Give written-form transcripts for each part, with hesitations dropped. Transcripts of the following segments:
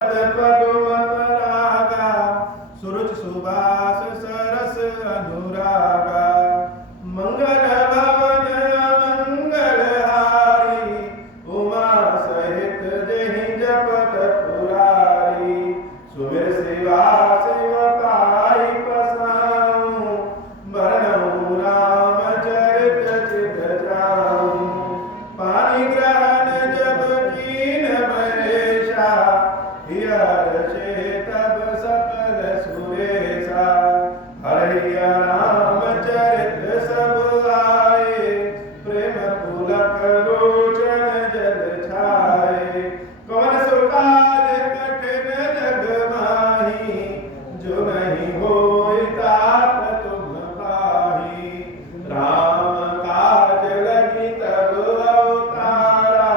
पदुम परागा सुरुच सुबास सरस अनुरागा मंगल भवन मंगल हारी उमा सहित जहि जपत पुरारी सुमिर सेवा शिव पाई पसाऊं बरनऊं राम चरित चित जाऊं पानी ग्रहण जब कीन महेशा हियर्षे तब सकल सुरेशा हरिया राम चरित सब आए प्रेम पुलक लोचन जल छाए कौन सो काज कठिन जग माही जो नहीं होई तात तुम पाही राम काज लगी तब अवतारा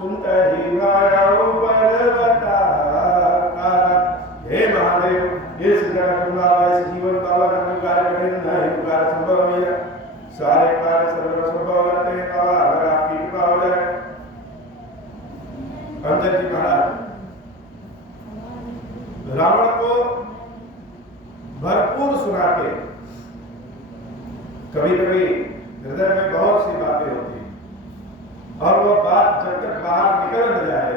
सुनत ही भयउ पर्वता हे महादेव इस जगत में इस जीवन पावन का कार्य कठिन नहीं कार्य संभव नहीं है सारे कार्य सर्व संभव रहते हैं अगर आपकी कृपा हो जाए। अंजन जी महाराज रावण को भरपूर सुना के कभी कभी हृदय में बहुत सी बातें होती और वो बात जब तक बाहर निकल न जाए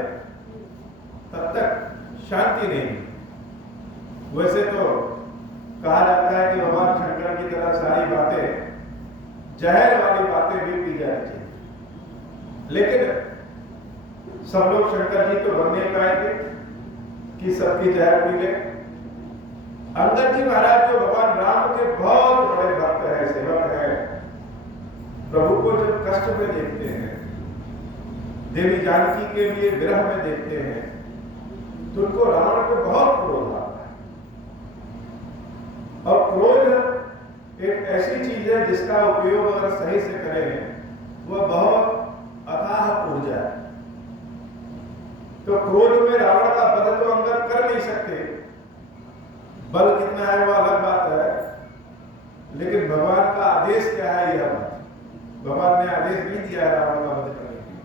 तब तक शांति नहीं। वैसे तो कहा जाता है कि भगवान शंकर की तरह सारी बातें जहर वाली बातें भी पी जानी चाहिए, लेकिन सब लोग शंकर जी तो बन नहीं पाएंगे कि सबकी जहर पी ले। अंगद जी महाराज जो भगवान राम के बहुत बड़े भक्त हैं, सेवक हैं, प्रभु को जब कष्ट में देखते हैं, देवी जानकी के लिए विरह में देखते हैं, तो उनको रावण पे बहुत क्रोध आता है। और क्रोध एक ऐसी चीज है जिसका उपयोग अगर सही से करें वह बहुत अथाह ऊर्जा है। तो क्रोध में रावण का वध तो अंगद कर नहीं सकते, बल कितना है वह अलग बात है, लेकिन भगवान का आदेश क्या है यह बात। भगवान ने आदेश नहीं दिया रावण का वध करने के लिए।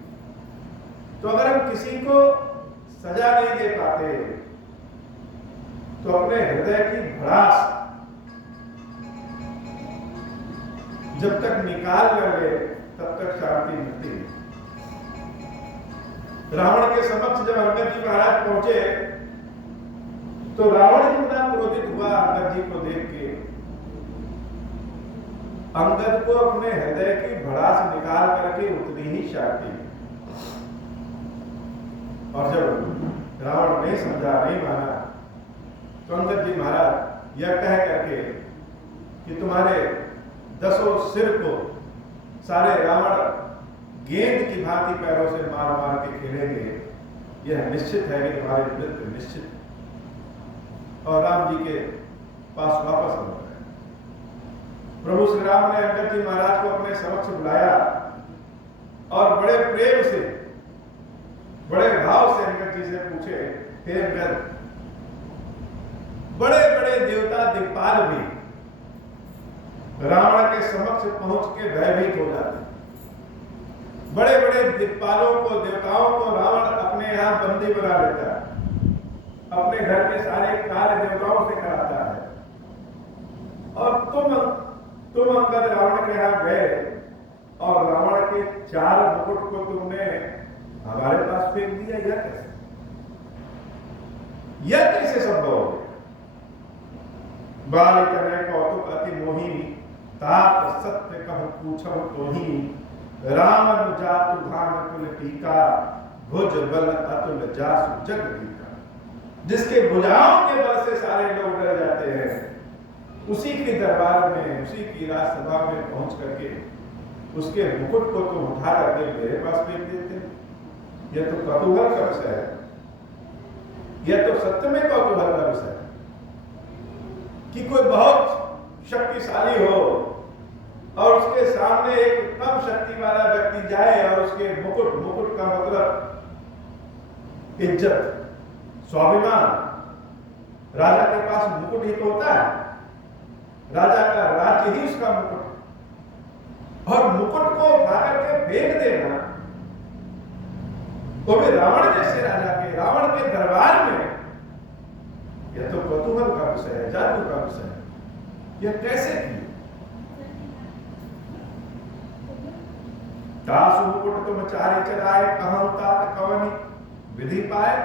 तो अगर हम किसी को सजा नहीं दे पाते तो अपने हृदय की भड़ास जब तक निकाल न ले तब तक शांति मिलती है। रावण के समक्ष जब अंगद जी महाराज पहुंचे तो रावण जितना क्रोधित हुआ अंगद जी को देख के, अंगद को अपने हृदय की भड़ास निकाल करके उतनी ही शांति। और जब रावण नहीं समझा, नहीं माना, तो अंगद जी महाराज यह कह करके कि तुम्हारे 10 सिर को सारे रावण गेंद की भांति पैरों से मार मार के खेलेंगे, यह निश्चित है कि तुम्हारी मृत्यु निश्चित है। और राम जी के पास वापस हो गए। प्रभु श्री राम ने अंगद जी महाराज को अपने समक्ष बुलाया और बड़े प्रेम से, बड़े भाव से अंगद जी से पूछे, हे अंगद, बड़े बड़े देवता दिक्पाल भी रावण के समक्ष पहुंच के भयभीत हो जाते। बड़े बड़े दिक्पालों को, देवताओं को रावण अपने यहां बंदी बना लेता है, अपने घर के सारे कार्य देवताओं से कराता है। और तुम अंगद रावण के यहां गए और रावण के 4 मुकुट को तुमने हमारे पास फेंक दिया। यह कैसे संभव हो? बाल तनय कौतुक अति मोही, तात सत्य कहु पूछो तोही, राम जातु भान कुल टीका, भुज बल अतुल जासु जग दीका। जिसके भुजाओं के बल से सारे लोग डर जाते हैं, उसी के दरबार में, उसी की राजसभा में पहुंच करके उसके मुकुट को तुम उठा करके मेरे पास फेंक देते। यह तो कौतूहल का विषय है, यह तो सत्य में कौतूहल का विषय है कि कोई बहुत शक्तिशाली हो और उसके सामने एक कम शक्ति वाला व्यक्ति जाए और उसके मुकुट का मतलब इज्जत, स्वाभिमान। राजा के पास मुकुट ही तो होता है, राजा का राज्य ही उसका मुकुट, और मुकुट को उठा करके फेंक देना, वो भी रावण जैसे राजा के, रावण के दरबार में मनुष्य है, यह कैसे किए? दास मुकुट तुम चारे चलाए, कहां उतार कवनी विधि पाए।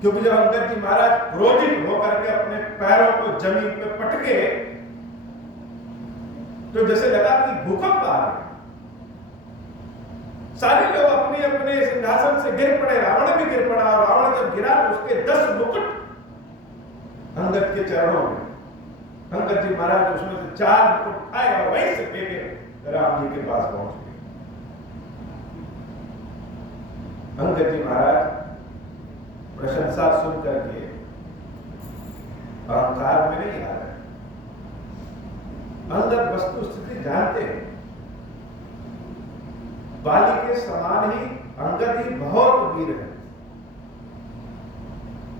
क्योंकि जब अंगद जी महाराज क्रोधित होकर के अपने पैरों को जमीन पे पटके तो जैसे लगा कि भूकंप आ गया, सारे लोग अपने अपने सिंहासन से गिर पड़े, रावण भी गिर पड़ा, और रावण जब गिरा तो उसके 10 मुकुट अंगद के चरणों में। अंगद जी महाराज उसमें से 4 मुकुट उठाए और वहीं से फेंके राम जी के पास पहुंच गए। अंगद जी महाराज प्रशंसा सुन करके अहंकार में नहीं आ रहे, अंगद वस्तु स्थिति जानते हैं। बाली के समान ही अंगद ही बहुत वीर है,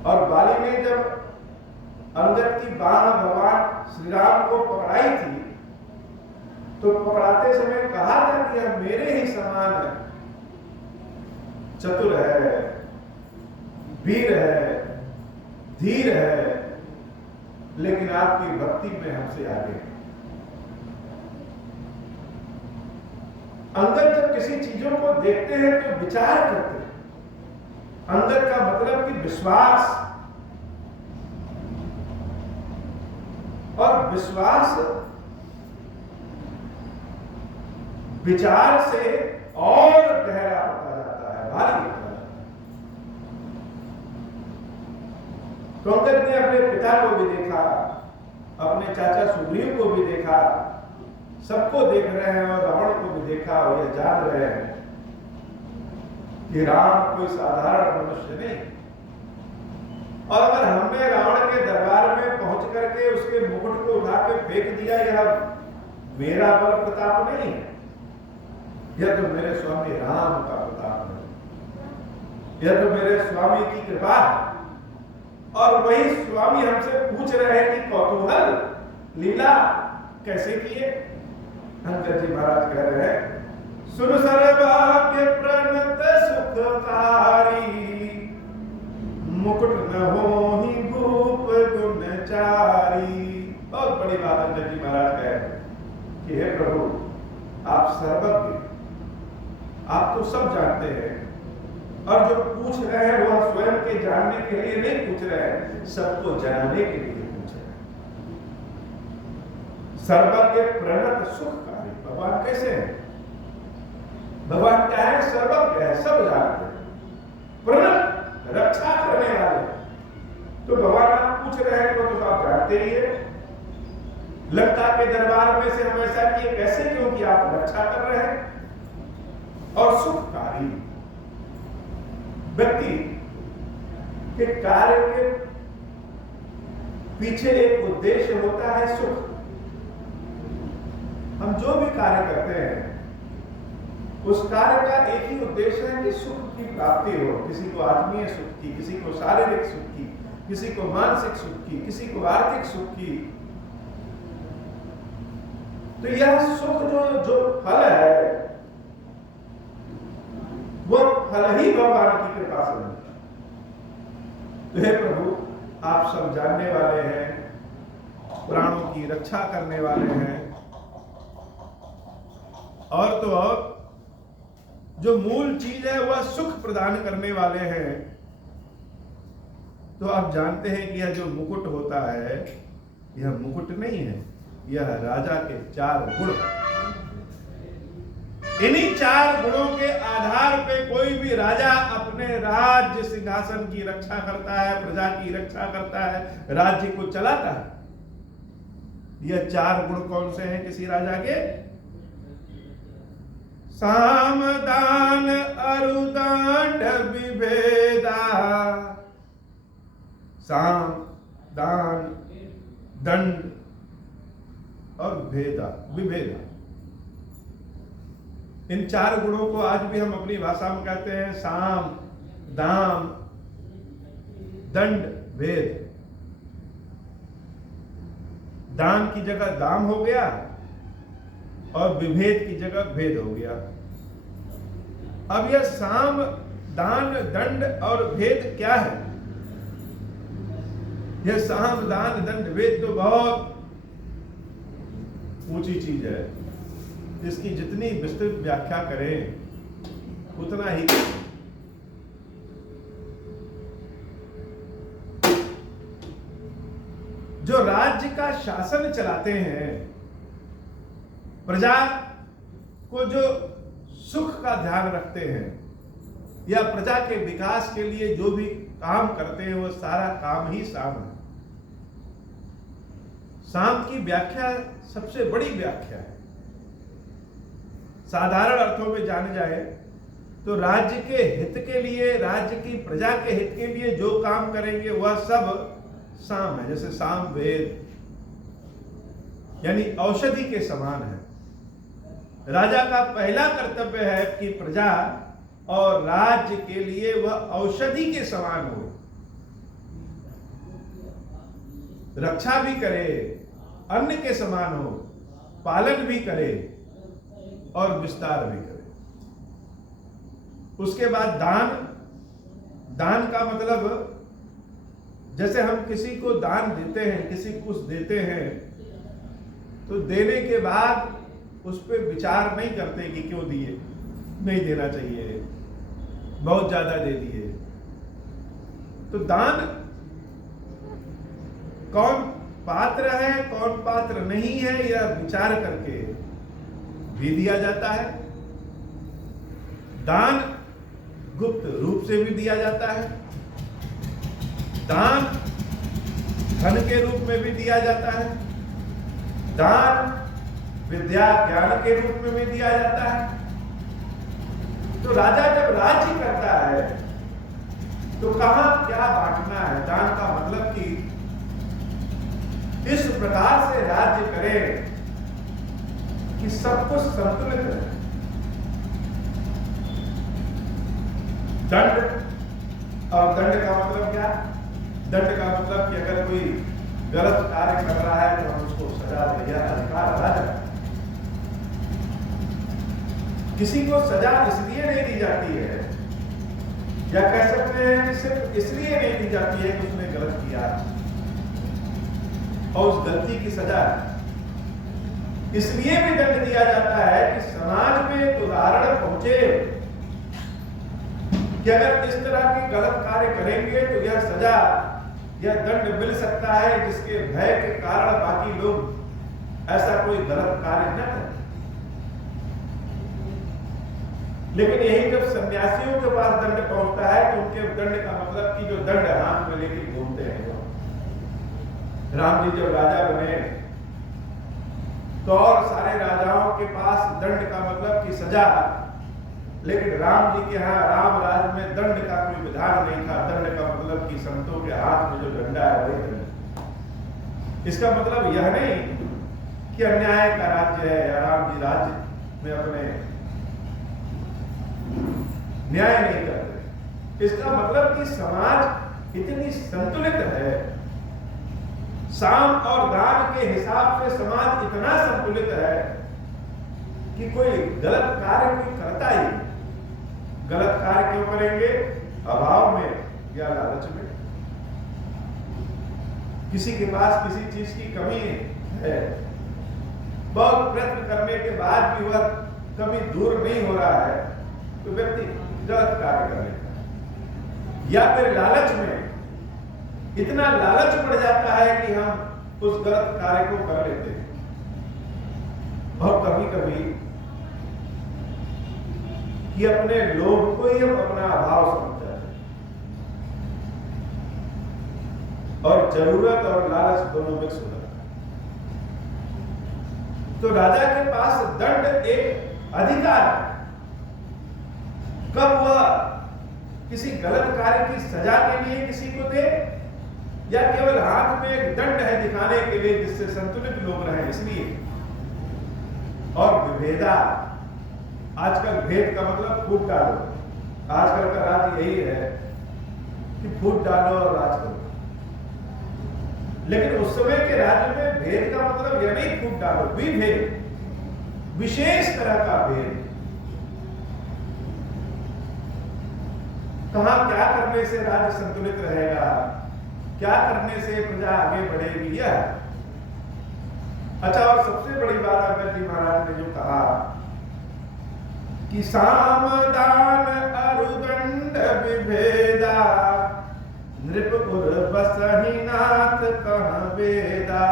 और बाली ने जब अंगद की बाह भगवान श्री राम को पकड़ाई थी तो पकड़ाते समय कहा था कि यह मेरे ही समान है, चतुर है, वीर है, धीर है, लेकिन आपकी भक्ति में हमसे आगे है। अंगद जब किसी चीजों को देखते हैं तो विचार करते हैं। अंगद का मतलब कि विश्वास, और विश्वास विचार से और गहरा होता जाता है, भारी होता जाता है। तो अंगद ने अपने पिता को भी देखा, अपने चाचा सुग्रीव को भी देखा, सबको देख रहे हैं, और रावण को भी देखा, और यह जान रहे हैं कि राम कोई साधारण मनुष्य नहीं। और अगर हमने रावण के दरबार में पहुंच करके उसके मुकुट को उठा के फेंक दिया, यह मेरा बल प्रताप नहीं है, यह तो मेरे स्वामी राम का प्रताप है, यह तो मेरे स्वामी की कृपा है। और वही स्वामी हमसे पूछ रहे हैं कि कौतूहल लीला कैसे किए। अंगद जी महाराज कह रहे हैं, सुन सर्वभाग्य प्रणत सुखकारी, मुकुट न होहि भूप गुणचारी। बहुत बड़ी बात अंगद जी महाराज कह रहे हैं कि हे प्रभु, आप सर्वज्ञ, आप तो सब जानते हैं, और जो पूछ रहे हैं वह स्वयं के जानने के लिए नहीं पूछ रहे हैं, सबको जनाने के लिए पूछ रहे हैं। सर्वज्ञ प्रणत सुखकारी, भगवान कैसे हैं? भगवान क्या है? सर्वज्ञ है, सब जानते हैं, प्रणत रक्षा करने वाले। तो भगवान आप पूछ रहे हैं तो आप जानते ही है। लंका के दरबार में से हम ऐसा किए कैसे? क्योंकि आप रक्षा कर रहे हैं। और सुखकारी, व्यक्ति के कार्य के पीछे एक उद्देश्य होता है, सुख। हम जो भी कार्य करते हैं उस कार्य का एक ही उद्देश्य है कि सुख की प्राप्ति हो, किसी को आत्मीय सुख की, किसी को शारीरिक सुख की, किसी को मानसिक सुख की, किसी को आर्थिक सुख की। तो यह सुख जो फल है वो फल ही भगवान की कृपा से मिलता है। तो हे प्रभु, आप सब जानने वाले हैं, प्राणों की रक्षा करने वाले हैं, और तो और जो मूल चीज है वह सुख प्रदान करने वाले हैं। तो आप जानते हैं कि यह जो मुकुट होता है, यह मुकुट नहीं है, यह राजा के 4 गुण। इन्हीं 4 गुणों के आधार पे कोई भी राजा अपने राज्य सिंहासन की रक्षा करता है, प्रजा की रक्षा करता है, राज्य को चलाता है। यह 4 गुण कौन से हैं किसी राजा के? साम दान अरुदंड विभेदा। साम, दान, दंड और भेदा, विभेदा। इन 4 गुणों को आज भी हम अपनी भाषा में कहते हैं साम, दाम, दंड, भेद। दान की जगह दाम हो गया और विभेद की जगह भेद हो गया। अब यह साम, दान, दंड और भेद क्या है? यह साम दान दंड भेद तो बहुत ऊंची चीज है, इसकी जितनी विस्तृत व्याख्या करें उतना ही। जो राज्य का शासन चलाते हैं, प्रजा को जो सुख का ध्यान रखते हैं या प्रजा के विकास के लिए जो भी काम करते हैं, वो सारा काम ही साम है। साम की व्याख्या सबसे बड़ी व्याख्या है। साधारण अर्थों में जाने जाए तो राज्य के हित के लिए, राज्य की प्रजा के हित के लिए जो काम करेंगे वह सब साम है। जैसे साम वेद यानी औषधि के समान है। राजा का पहला कर्तव्य है कि प्रजा और राज्य के लिए वह औषधि के समान हो, रक्षा भी करे, अन्न के समान हो, पालन भी करे और विस्तार भी करे। उसके बाद दान। दान का मतलब जैसे हम किसी को दान देते हैं, किसी को कुछ देते हैं, तो देने के बाद उस पर विचार नहीं करते कि क्यों दिए, नहीं देना चाहिए, बहुत ज्यादा दे दिए। तो दान कौन पात्र है, कौन पात्र नहीं है, यह विचार करके भी दिया जाता है। दान गुप्त रूप से भी दिया जाता है। दान धन के रूप में भी दिया जाता है। दान विद्या ज्ञान के रूप में भी दिया जाता है। तो राजा जब राज्य करता है तो कहां क्या बांटना है। दान का मतलब कि इस प्रकार से राज्य करे कि सब कुछ संतुलित रहे। दंड, और दंड का मतलब क्या? दंड का मतलब कि अगर कोई गलत कार्य कर रहा है तो हम उसको सजा दे, यह अधिकार राजा। किसी को सजा इसलिए नहीं दी जाती है, या कह सकते हैं कि सिर्फ इसलिए नहीं दी जाती है कि उसने गलत किया और उस गलती की सजा इसलिए भी दंड दिया जाता है कि समाज में एक उदाहरण पहुंचे कि अगर इस तरह के गलत कार्य करेंगे तो यह सजा, यह दंड मिल सकता है, जिसके भय के कारण बाकी लोग ऐसा कोई गलत कार्य न करें। लेकिन यही जब सन्यासियों के पास दंड पहुंचता है तो उनके दंड का मतलब कि जो दंड हाथ में लेके घूमते हैं। राम जी जब राजा बने तो और सारे राजाओं के पास दंड का मतलब कि सजा, लेकिन राम जी के यहाँ राम राज में दंड का कोई विधान नहीं था। दंड का मतलब कि संतों के हाथ में जो डंडा है वही दंड। इसका मतलब यह नहीं कि अन्याय का राज्य है या राम जी राज्य में अपने न्याय नहीं करते। इसका मतलब कि समाज इतनी संतुलित है, साम और दान के हिसाब से समाज इतना संतुलित है कि कोई गलत कार्य कोई करता ही नहीं। गलत कार्य क्यों करेंगे? अभाव में या लालच में। किसी के पास किसी चीज की कमी है, बहुत प्रयत्न करने के बाद भी वह कभी दूर नहीं हो रहा है, तो व्यक्ति गलत कार्य कर लेता है। या फिर लालच में इतना लालच बढ़ जाता है कि हम उस गलत कार्य को कर लेते हैं। और कभी कभी कि अपने लोभ को ही हम अपना अभाव समझ जाते हैं, और जरूरत और लालच दोनों मिक्स हो जाता है। तो राजा के पास दंड एक अधिकार है। कब वह किसी गलत कार्य की सजा के लिए किसी को दे, या केवल हाथ में एक दंड है दिखाने के लिए जिससे संतुलित लोग रहें इसलिए। और विभेदा, आजकल भेद का मतलब फूट डालो। आजकल का राज यही है कि फूट डालो और राज करो। लेकिन उस समय के राज्य में भेद का मतलब यह नहीं फूट डालो, विभेद, विशेष तरह का भेद। कहां क्या करने से राज्य संतुलित रहेगा, क्या करने से प्रजा आगे बढ़ेगी। यह अच्छा, और सबसे बड़ी बात अंगद जी महाराज ने जो कहा कि साम दान अरुदंड विभेदा नृप उर बसहि नाथ कह वेदा।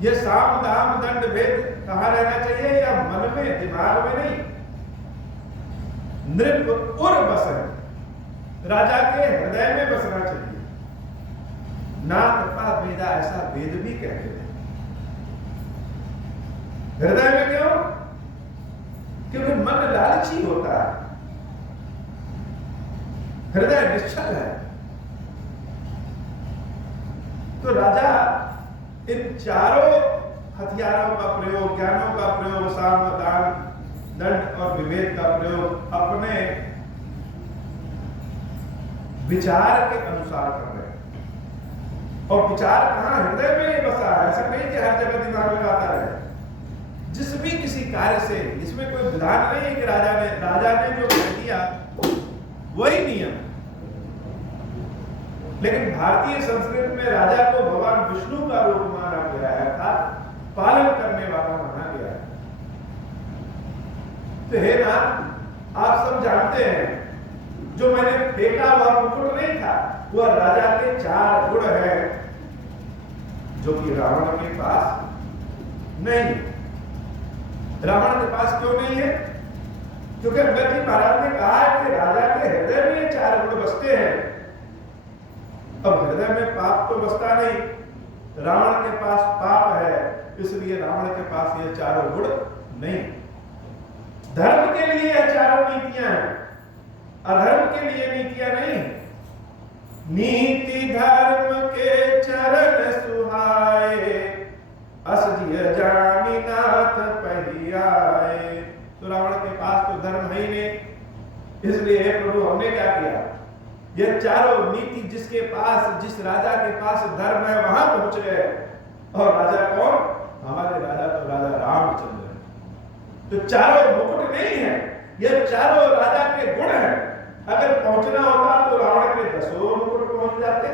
ये साम दाम दंड भेद कहाँ रहना चाहिए, या मन में, दिमाग में नहीं। नृप उर बसहि, राजा के हृदय में बसना चाहिए। नाथ का वेदा, ऐसा वेद भी कहते थे। हृदय में क्यों? क्योंकि मन लालची होता है, हृदय निश्चल है। तो राजा इन चारों हथियारों का प्रयोग, ज्ञानों का प्रयोग, साम दान दंड और विवेक का प्रयोग अपने विचार के अनुसार कर रहे हैं। और विचार कहां? हृदय में ही बसा है। ऐसा नहीं कि हर जगह दिमाग में आता है। जिस भी किसी कार्य से, इसमें कोई विधान नहीं है कि राजा ने जो कह दिया वही नियम। लेकिन भारतीय संस्कृति में राजा को भगवान विष्णु का रूप माना गया है, अर्थात पालन करने वाला माना गया है। तो हे नाथ, आप सब जानते हैं जो मैंने फेंका वह मुकुट नहीं था, वह राजा के 4 गुण है जो कि रावण के पास नहीं। रावण के पास क्यों नहीं है? क्योंकि अंगद जी महाराज ने कहा है कि राजा के हृदय में ये 4 गुण बसते हैं। अब हृदय में पाप तो बसता नहीं, रावण के पास पाप है, इसलिए रावण के पास ये 4 गुण नहीं। धर्म के लिए यह 4 नीतियां हैं, अधर्म के लिए नीतियां नहीं। नीति धर्म के चरण सुहाए, अस जिय जानी नाथ पहियाए। तो रावण के पास तो धर्म है ही नहीं, इसलिए प्रभु हमने क्या किया, ये चारों नीति जिसके पास, जिस राजा के पास धर्म है वहां पहुंच गए। और राजा कौन? हमारे राजा तो राजा रामचंद्र है। तो चारों मुकुट नहीं है, ये चारों राजा के गुण है। अगर पहुंचना होता तो रावण के 10 मुकुट पहुंच जाते,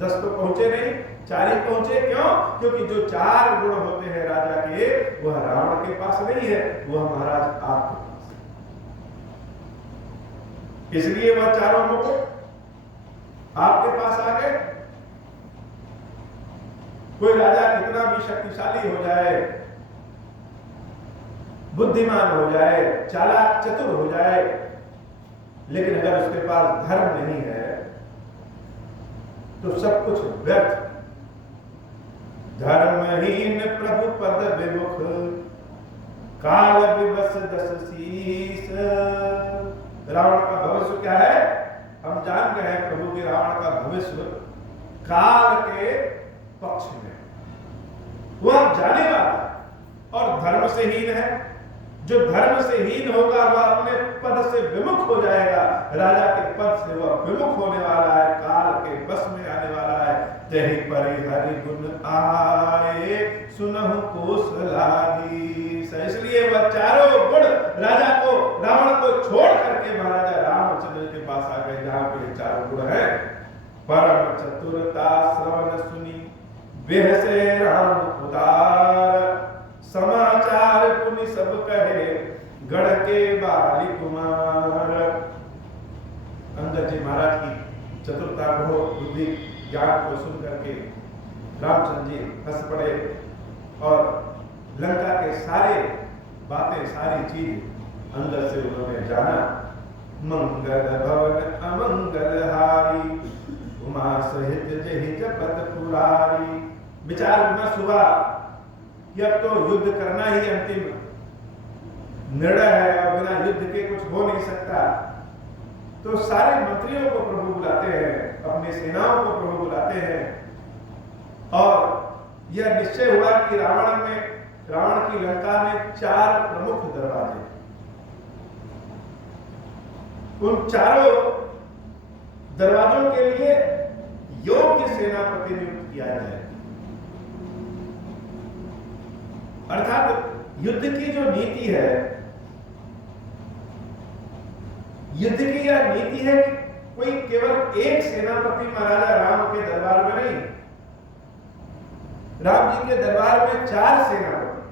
10 तो पहुंचे नहीं, 4 ही पहुंचे। क्यों? क्योंकि जो 4 गुण होते हैं राजा के, वह रावण के पास नहीं है, वह महाराज आपके पास है। इसलिए वह 4 मुकुट आपके पास आ गए। कोई राजा कितना भी शक्तिशाली हो जाए, बुद्धिमान हो जाए, चालाक चतुर हो जाए, लेकिन अगर उसके पास धर्म नहीं है तो सब कुछ व्यर्थ। धर्महीन प्रभु पद विमुख, काल विवश 10 शीस। रावण का भविष्य क्या है? हम जान गए हैं प्रभु के रावण का भविष्य काल के पक्ष में, वह जाने वाला और धर्म से हीन है। जो धर्म से हीन होगा वह अपने पद से विमुख हो जाएगा, राजा के पद से वह विमुख होने वाला है, काल के बस में आने वाला है। जही परिहरि गुण आए, सुनहु कौशलाधीश। इसलिए वह 4 गुण राजा को, रावण को छोड़ करके महाराजा रामचंद्र के पास आ गए, जहां पे 4 गुण है। परम चतुरता श्रवण सुनी, बेह से राम उदार। समाचार पुनि सब कहे, गढ़ के बाली कुमार। अंगद जी महाराज की चतुरता को, बुद्धि, ज्ञान को सुन करके रामचंद्र जी हंस पड़े और लंका के सारे बातें, सारी चीज अंदर से उन्होंने जाना। मंगल भवन अमंगल हारी, उमा सहित जहि जपत पुरारी। विचार विमर्श हुआ कि अब तो युद्ध करना ही अंतिम निर्णय है और बिना युद्ध के कुछ हो नहीं सकता। तो सारे मंत्रियों को प्रभु बुलाते हैं, अपनी सेनाओं को प्रभु बुलाते हैं और यह निश्चय हुआ कि रावण की लंका में 4 प्रमुख दरवाजे, उन चारों दरवाजों के लिए योग्य सेनापति नियुक्त किया जाए। अर्थात युद्ध की जो नीति है, युद्ध की यह नीति है कोई केवल एक सेनापति महाराजा राम के दरबार में नहीं, राम जी के दरबार में 4 सेनापति,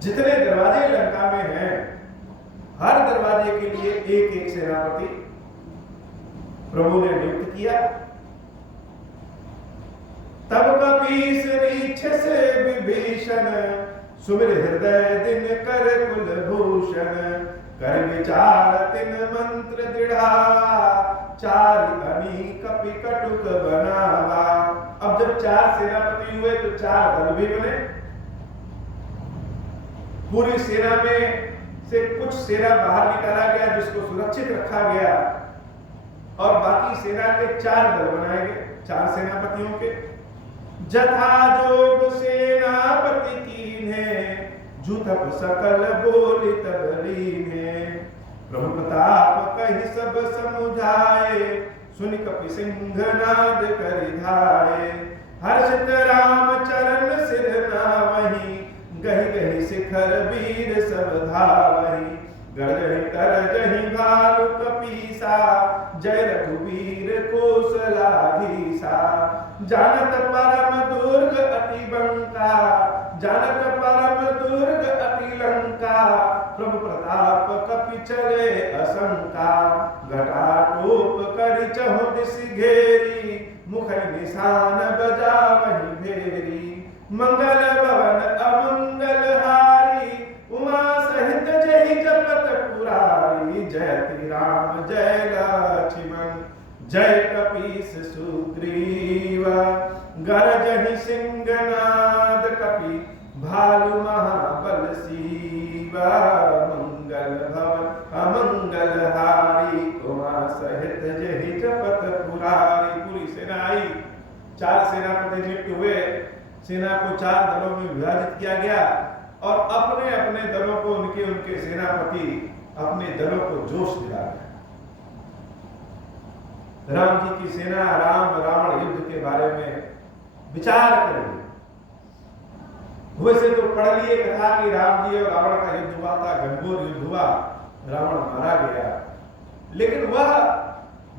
जितने दरवाजे लंका में हैं, हर दरवाजे के लिए एक एक सेनापति प्रभु ने नियुक्त किया। तब कपीस रीछ से विभीषण, सुमिर हृदय दिन कर कुलभूषण, कर विचार तिन मंत्र दृढ़ा, चार अनी कपि कटुक बनावा। अब जब 4 सेनापति हुए तो 4 दल भी बने। पूरी सेना में से कुछ सेना बाहर निकाला गया जिसको सुरक्षित रखा गया, और बाकी सेना के 4 दल बनाए गए 4 सेनापतियों के। जथा जोग सेनापति कीन्हे, जुथप सकल बोली तब लीन्हे। प्रभु प्रताप कहि सब समुझाए, सुनि कपि सिंह नाद करि धाये। हर्षित राम चरण सिर नावहि, गहि गहि शिखर वीर सब धावहि। गरजहि तरजहि भालु कपीसा, जय रघुवीर कौशलाधीसा। जानत परम दुर्ग अति बंका, जानत परम दुर्ग अति लंका। प्रभु प्रताप कपि चले असंका, घटाटोप करि चहुँ दिस घेरी। मुख निशान बजावहि भेरी, मंगल भवन अमंगल हारी। उमा सहित जहि जपत पुरारी, जयति राम जय लक्ष्मण, जय कपीस सुग्रीव। गरजहि सिंहनाद कपि, भालु महाबल सीवा। मंगल भवन अमंगल हारी, उमा सहित जहि जपत पुरारी। पूरी सेना आई, 4 सेनापति नियुक्त हुए। सेना को 4 दलों में विभाजित किया गया, और अपने अपने दलों को उनके सेनापति अपने दलों को जोश दिला गए। राम जी की सेना राम रावण युद्ध के बारे में विचार करेंगे। वैसे तो पढ़ लिए कथा कि राम जी और रावण का युद्ध हुआ था, घनघोर युद्ध हुआ, रावण मारा गया, लेकिन वह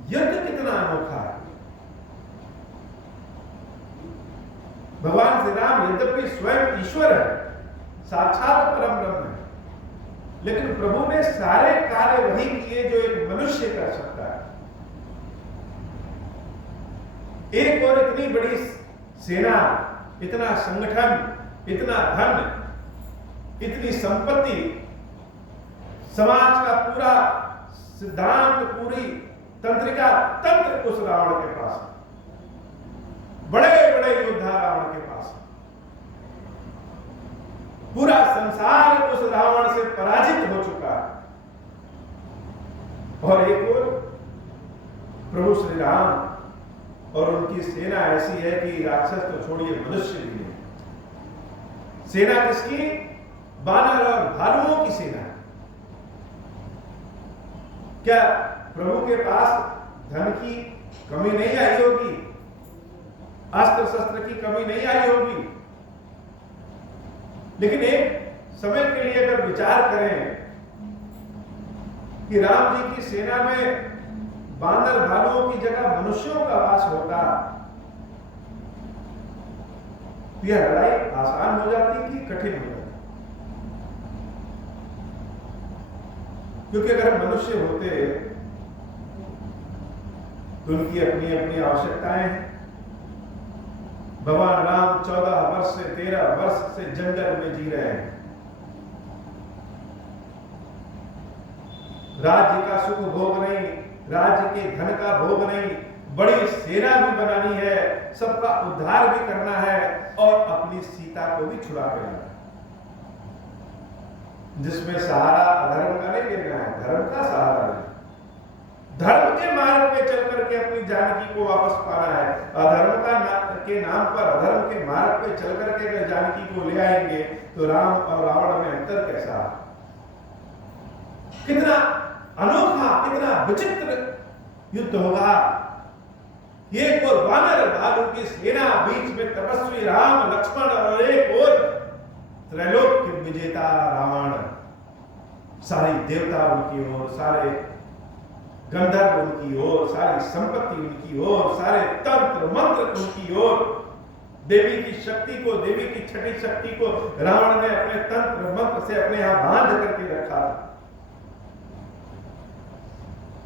युद्ध कितना अनोखा है। भगवान श्री राम यद्यपि स्वयं ईश्वर है, साक्षात परम ब्रह्म है, लेकिन प्रभु ने सारे कार्य वही किए जो एक मनुष्य कर सकता है। एक और इतनी बड़ी सेना, इतना संगठन, इतना धन, इतनी संपत्ति, समाज का पूरा सिद्धांत, पूरी तंत्रिका तंत्र उस रावण के पास, बड़े बड़े योद्धा रावण के पास, पूरा संसार उस रावण से पराजित हो चुका है। और एक और प्रभु श्री राम और उनकी सेना ऐसी है कि राक्षस तो छोड़िए, मनुष्य भी है। सेना किसकी? बानर और भालुओं की सेना। क्या प्रभु के पास धन की कमी नहीं आई होगी, अस्त्र शस्त्र की कमी नहीं आई होगी, लेकिन एक समय के लिए अगर विचार करें कि राम जी की सेना में बांदर भालुओं की जगह मनुष्यों का वास होता, तो यह लड़ाई आसान हो जाती कि कठिन हो जाती? क्योंकि अगर मनुष्य होते तो उनकी अपनी अपनी आवश्यकताएं हैं। भगवान राम 14 वर्ष से 13 वर्ष से जंगल में जी रहे हैं, राज्य का सुख भोग नहीं, राज्य के धन का भोग नहीं, बड़ी सेना भी बनानी है, सबका उद्धार भी करना है, और अपनी सीता को भी छुड़ा के लाना है, जिसमें सहारा अधर्म का नहीं लेना है, धर्म का सहारा लेना। धर्म के मार्ग पे चल करके अपनी जानकी को वापस पाना है। अधर्म के नाम पर, अधर्म के मार्ग पे चल करके अगर जानकी को ले आएंगे तो राम और रावण में अंतर कैसा? कितना अनोखा, कितना विचित्र युद्ध होगा। एक और वानर भालू की सेना, बीच में तपस्वी राम लक्ष्मण, और एक और त्रैलोक के विजेता रावण, सारी देवता उनकी ओर, सारे गंधर्व उनकी ओर, सारी संपत्ति उनकी ओर, सारे तंत्र मंत्र उनकी ओर, देवी की शक्ति को, देवी की छठी शक्ति को रावण ने अपने तंत्र मंत्र से अपने यहां बांध करके रखा था।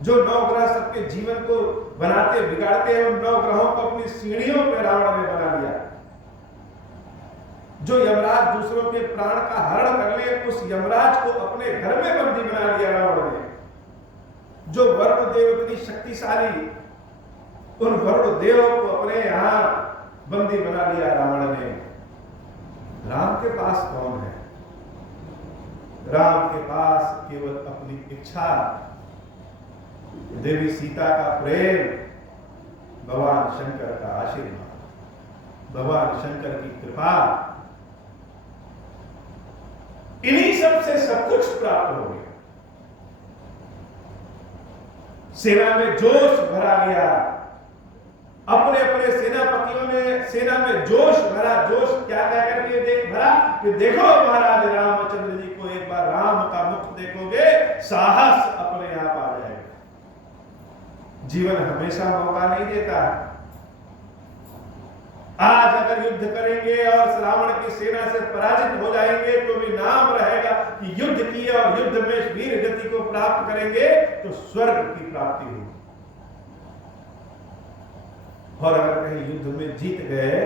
जो 9 ग्रह सबके जीवन को बनाते बिगाड़ते हैं, उन 9 ग्रहों को अपनी सीढ़ियों पे रावण ने बना लिया। जो यमराज दूसरों के प्राण का हरण कर ले, उस यमराज को अपने घर में बंदी बना लिया रावण ने। जो वरुण देव इतनी शक्तिशाली, उन वरुण देवों को अपने यहां बंदी बना लिया रावण ने। राम के पास कौन है? राम के पास केवल अपनी इच्छा, देवी सीता का प्रेम, भगवान शंकर का आशीर्वाद, भगवान शंकर की कृपा, इन्हीं सब से सब कुछ प्राप्त हो गया। सेना में जोश भरा गया। अपने अपने सेनापतियों ने सेना में जोश भरा। जोश क्या कह करके भरा कि देखो महाराज रामचंद्र जी को एक बार राम का मुख देखोगे, साहस अपने आप आ जाएगा। जीवन हमेशा मौका नहीं देता। आज अगर युद्ध करेंगे और रावण की सेना से पराजित हो जाएंगे तो भी नाम रहेगा कि युद्ध किए और युद्ध में वीर गति को प्राप्त करेंगे तो स्वर्ग की प्राप्ति होगी। और अगर कहीं युद्ध में जीत गए,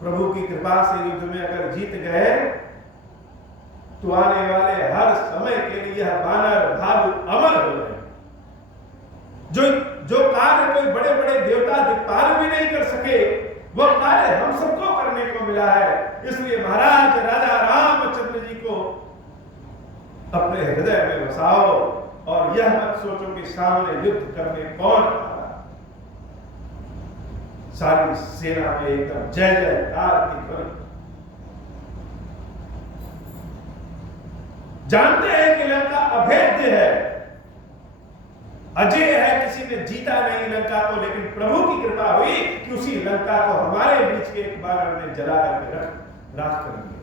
प्रभु की कृपा से युद्ध में अगर जीत गए, तो आने वाले हर समय के लिए यह बानर भालू अमर हो गए। जो कार्य कोई बड़े बड़े देवता दिक्पाल भी नहीं कर सके, वह कार्य हम सबको करने को मिला है। इसलिए महाराज राजा रामचंद्र जी को अपने हृदय में बसाओ और यह मत सोचो कि सामने युद्ध करने कौन आ रहा। सारी सेना में एकदम जय जयकार की ध्वनि। जानते हैं कि लंका अभेद्य है, अजय है, किसी ने जीता नहीं लंका को, लेकिन प्रभु की कृपा हुई कि उसी लंका को हमारे बीच के एक बार ने जला करके राख कर दिया।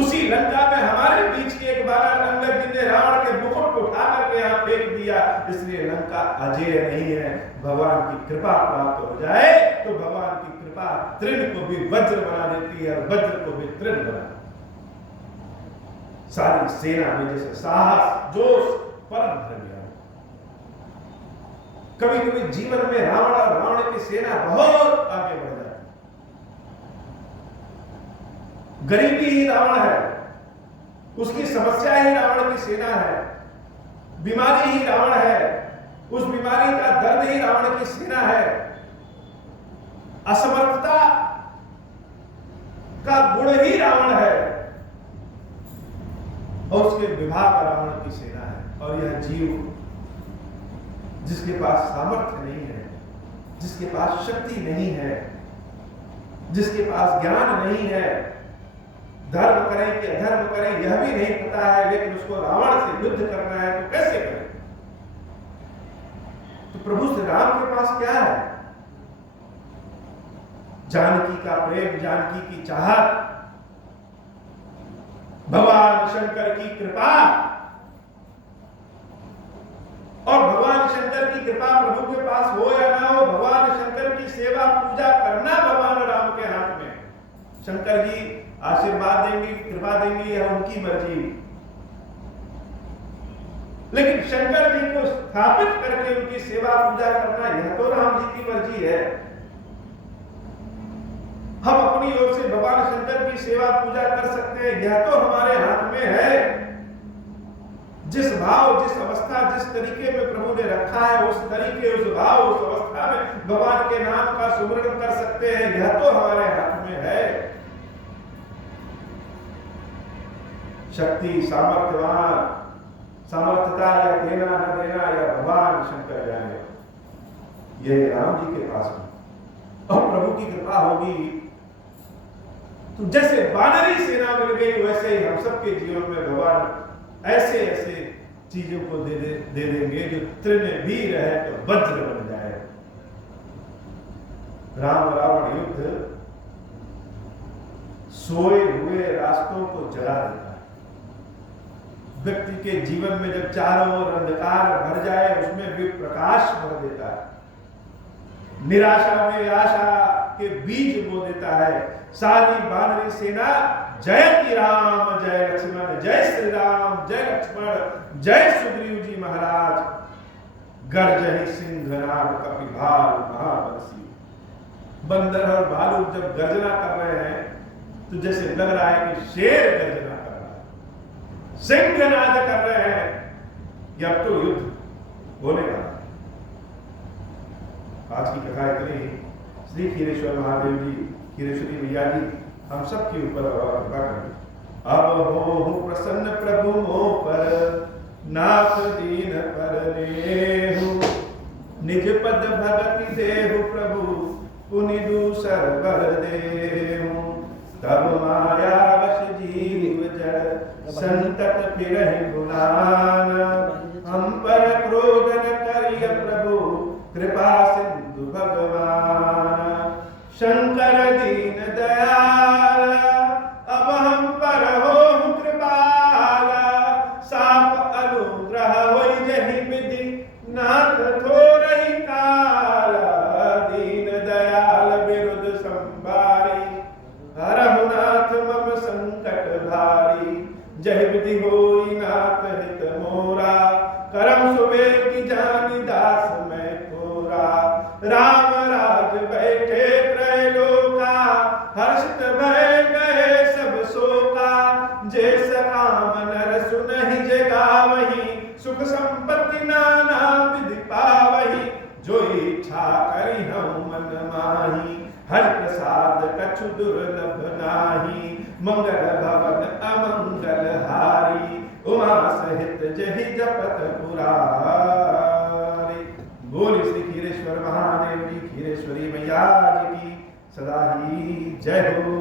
उसी लंका में हमारे बीच के एक बार अंगद जी ने रावण के मुकुट को उठा करके यहां फेंक दिया। इसलिए लंका अजय नहीं है। भगवान की कृपा प्राप्त हो जाए तो भगवान की कृपा तृण को भी वज्र बना देती है और वज्र को भी तृण बना। सारी सेना में जैसे साहस, जोश परम भर गया। कभी कभी जीवन में रावण और रावण की सेना बहुत आगे बढ़ जाती। गरीबी ही रावण है, उसकी समस्या ही रावण की सेना है। बीमारी ही रावण है, उस बीमारी का दर्द ही रावण की सेना है। असमर्थता का गुण ही रावण है और उसके विवाह का रावण की सेना है। और यह जीव जिसके पास सामर्थ्य नहीं है, जिसके पास शक्ति नहीं है, जिसके पास ज्ञान नहीं है, धर्म करें कि अधर्म करें यह भी नहीं पता है, लेकिन उसको रावण से युद्ध करना है तो कैसे करें? तो प्रभु श्री राम के पास क्या है? जानकी का प्रेम, जानकी की चाहत, भगवान शंकर की कृपा। और भगवान शंकर की कृपा प्रभु के पास हो या ना हो, भगवान शंकर की सेवा पूजा करना भगवान राम के हाथ में। शंकर जी आशीर्वाद देंगे, कृपा देंगे, यह उनकी मर्जी। लेकिन शंकर जी को स्थापित करके उनकी सेवा पूजा करना यह तो राम जी की मर्जी है। हम अपनी ओर से भगवान शंकर की सेवा पूजा कर सकते हैं, यह तो हमारे हाथ में है। जिस भाव, जिस अवस्था, जिस तरीके में प्रभु ने रखा है, उस तरीके, उस भाव, उस अवस्था में भगवान के नाम का सुमिरन कर सकते हैं, यह तो हमारे हाथ में है। शक्ति, सामर्थ्यवान, सामर्थ्यता या देना न देना या भगवान शंकर जाने, ये राम जी के पास में। और प्रभु की कृपा होगी तो जैसे बानरी सेना मिल गई, वैसे ही हम सबके जीवन में भगवान ऐसे ऐसे चीजों को दे देंगे जो तृण भी रहे तो वज्र बन जाए। राम रावण युद्ध सोए हुए रास्तों को जला देता है। व्यक्ति के जीवन में जब चारों ओर अंधकार भर जाए उसमें भी प्रकाश भर देता है। निराशा में आशा के बीज बो देता है। सारी वानरी सेना जय राम जय लक्ष्मण, जय श्री राम जय लक्ष्मण, जय सुग्रीव जी महाराज। गर्जहि सिंहनाद कपिभाल महाबलसी। बंदर और भालू जब गर्जना कर रहे हैं तो जैसे लग रहा है कि शेर गर्जना कर रहा है, सिंहनाद कर रहे हैं। अब तो युद्ध होने वाला। आज की कथा इतनी। श्री खीरेश्वर महादेव जी, खीरेश्वरी मैया जी हम सब के ऊपर कृपा करें। अब हो प्रसन्न प्रभु मोह पर, नाथ दीन पर नेहु। निज पद भगति देहु प्रभु, पुनि दूसर बर देहु। तब माया वश जीव जड़, संतत फिरहि गुलान। हम पर क्रोध न करिय प्रभु, कृपा सिंधु भगवान। शंकर दीन दयाल, अब हम पर हो कृपाला। साप अनुग्रह होई जहि विधि, नाथ थोरहि काला। दीन दयाल विरुद्ध संभारी, हरहु नाथ मम संकट भारी। जहि विधि होई नाथ हित मोरा, करम सुबेगी जानि दास मैं कोरा। राम राज बैठे त्रैलोका, हर्षित भय गए सब शोका। जे सकाम नर सुनहि जे गावहि, सुख संपत्ति नाना विधि पावहि। जो इच्छा करि हम मन माही, हरि प्रसाद कछु दुर्लभ नाही। मंगल भवन अमंगल हारी, उमा सहित जहि जपत पुरारी। बोल श्री खीरेश्वर महादेव जी, खीरेश्वरी मैया जी की सदा ही जय हो।